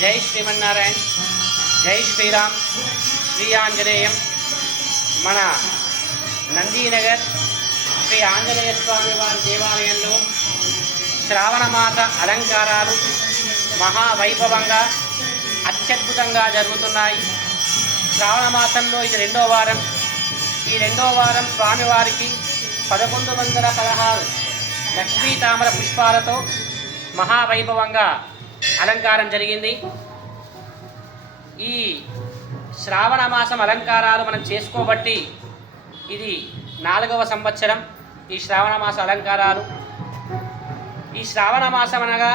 జై శ్రీమన్నారాయణ, జై శ్రీరామ్, శ్రీ ఆంజనేయం. మన నందీనగర్ శ్రీ ఆంజనేయ స్వామి వారి దేవాలయంలో శ్రావణమాస అలంకారాలు మహావైభవంగా అత్యద్భుతంగా జరుగుతున్నాయి. శ్రావణ మాసంలో ఇది రెండో వారం. ఈ రెండో వారం స్వామివారికి 1116 లక్ష్మీ తామర పుష్పాలతో మహావైభవంగా అలంకారం జరిగింది. ఈ శ్రావణ మాసం అలంకారాలు మనం చేసుకోబట్టి ఇది 4వ సంవత్సరం. ఈ శ్రావణ మాస అలంకారాలు, ఈ శ్రావణ మాసం అనగా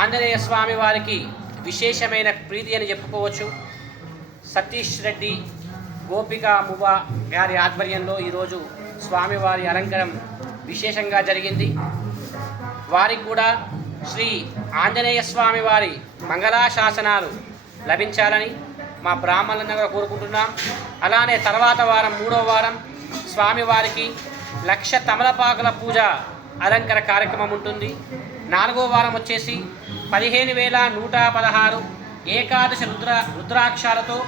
ఆంజనేయ స్వామి వారికి విశేషమైన ప్రీతి అని చెప్పుకోవచ్చు. సతీష్ రెడ్డి గోపిక ముబా గారి ఆధ్వర్యంలో ఈరోజు స్వామివారి అలంకరణ విశేషంగా జరిగింది. వారికి కూడా శ్రీ ఆంజనేయ స్వామి వారి మంగళాశాసనాలు లభించాలని మా బ్రాహ్మణులందరూ కోరుకుంటున్నాం. అలానే తర్వాత వారం, 3వ వారం స్వామివారికి 1,00,000 తమలపాకుల పూజ అలంకరణ కార్యక్రమం ఉంటుంది. 4వ వారం వచ్చేసి 15,116 ఏకాదశి రుద్రాక్షాలతో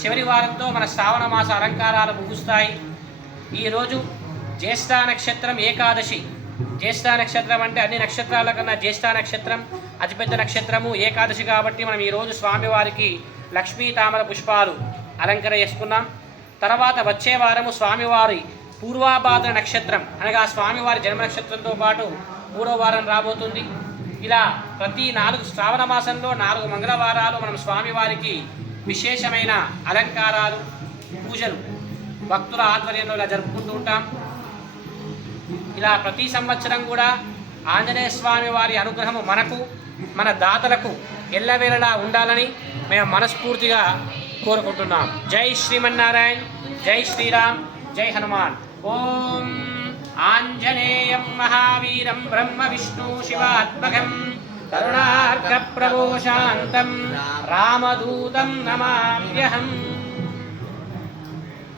చివరి వారంతో మన శ్రావణ మాస అలంకారాలు ముగుస్తాయి. ఈరోజు జ్యేష్ఠ నక్షత్రం ఏకాదశి. జ్యేష్ఠ నక్షత్రం అంటే అన్ని నక్షత్రాల కన్నా జ్యేష్ఠ నక్షత్రం అతిపెద్ద నక్షత్రము, ఏకాదశి కాబట్టి మనం ఈరోజు స్వామివారికి లక్ష్మీ తామర పుష్పాలు అలంకరణ చేసుకున్నాం. తర్వాత వచ్చే వారము స్వామివారి పూర్వాభాద్ర నక్షత్రం అనగా స్వామివారి జన్మ నక్షత్రంతో పాటు 3వ వారం రాబోతుంది. ఇలా ప్రతి 4 శ్రావణ మాసంలో 4 మంగళవారాలు మనం స్వామివారికి విశేషమైన అలంకారాలు, పూజలు భక్తుల ఆధ్వర్యంలో ఇలా జరుపుకుంటూ ఉంటాం. ఇలా ప్రతి సంవత్సరం కూడా ఆంజనేయ స్వామి వారి అనుగ్రహము మనకు, మన దాతలకు ఎల్లవేళలా ఉండాలని మేము మనస్ఫూర్తిగా కోరుకుంటున్నాం. జై శ్రీమన్నారాయణ, జై శ్రీరామ్, జై హనుమాన్. ఓం ఆంజనేయం మహావీరం బ్రహ్మ విష్ణు శివాత్మకం కరుణార్క ప్రభో శాంతం రామదూతం నమామ్యహం.